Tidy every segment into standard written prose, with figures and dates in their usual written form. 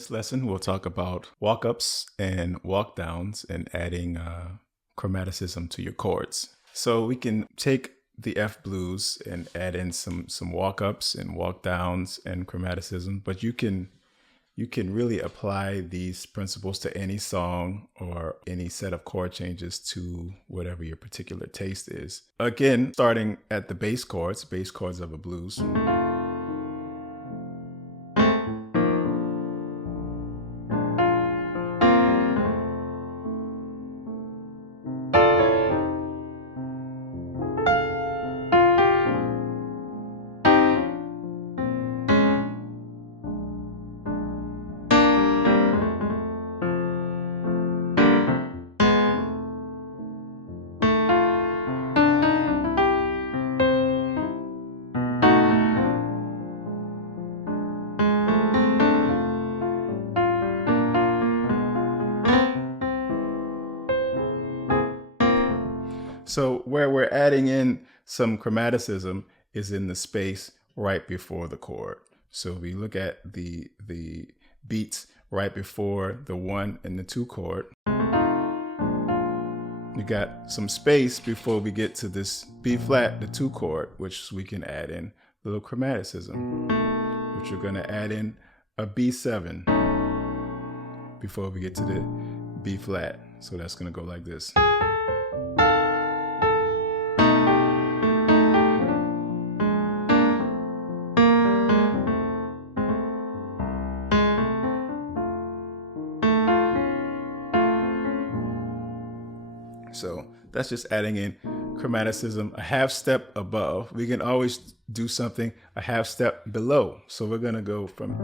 this lesson, we'll talk about walk-ups and walk-downs and adding chromaticism to your chords. So we can take the F blues and add in some walk-ups and walk-downs and chromaticism, but you can really apply these principles to any song or any set of chord changes to whatever your particular taste is. Again, starting at the bass chords of a blues. So where we're adding in some chromaticism is in the space right before the chord. So we look at the beats right before the 1 and the 2 chord. You got some space before we get to this B flat, the 2 chord, which we can add in a little chromaticism, which we're going to add in a B7 before we get to the B flat. So that's going to go like this. So that's just adding in chromaticism a half step above. We can always do something a half step below. So we're going to go from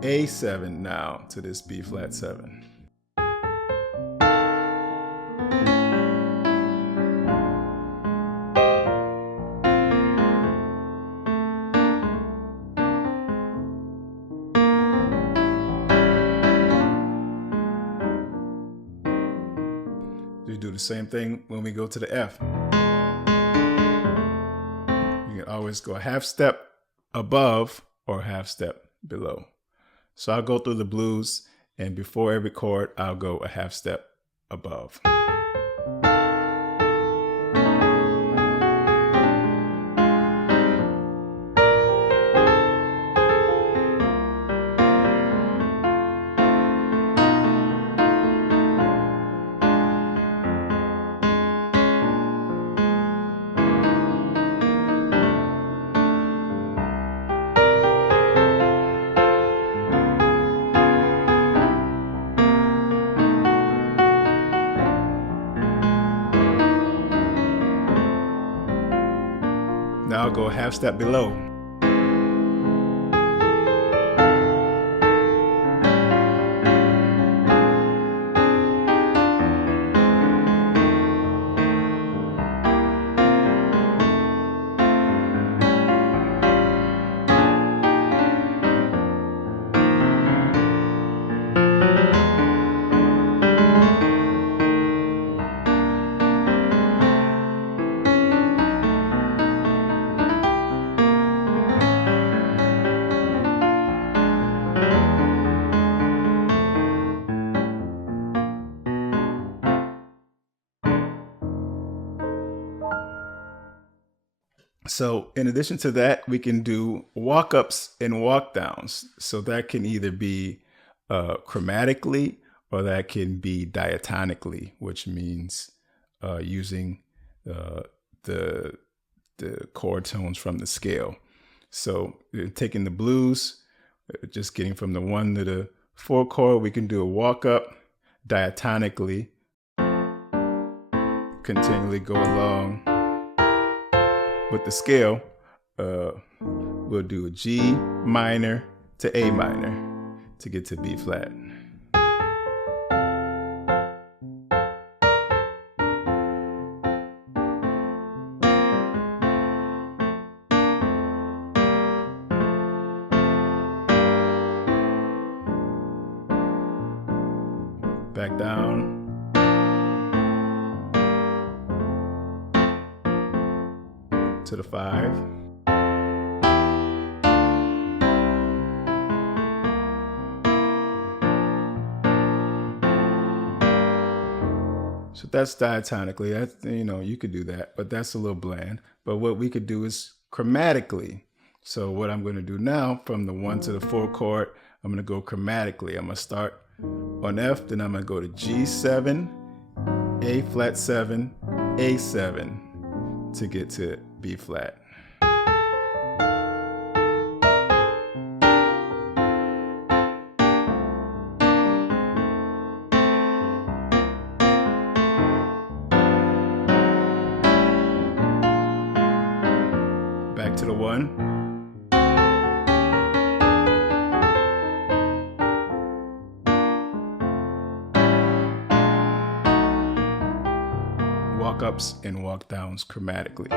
A7 now to this B flat 7. We do the same thing when we go to the F. You can always go a half step above or a half step below. So I'll go through the blues, and before every chord, I'll go a half step above. Now I'll go a half step below. So in addition to that, we can do walk-ups and walk-downs. So that can either be chromatically or that can be diatonically, which means using the chord tones from the scale. So taking the blues, just getting from the 1 to the 4 chord, we can do a walk-up diatonically, continually go along. With the scale, we'll do a G minor to A minor to get to B flat. Back down. To the 5. So that's diatonically. That's, you know, you could do that, but that's a little bland. But what we could do is chromatically. So what I'm going to do now, from the 1 to the 4 chord, I'm going to go chromatically. I'm going to start on F, then I'm going to go to G7, A flat 7, A7 to get to B flat. Back to the 1. Walk ups and walk downs chromatically.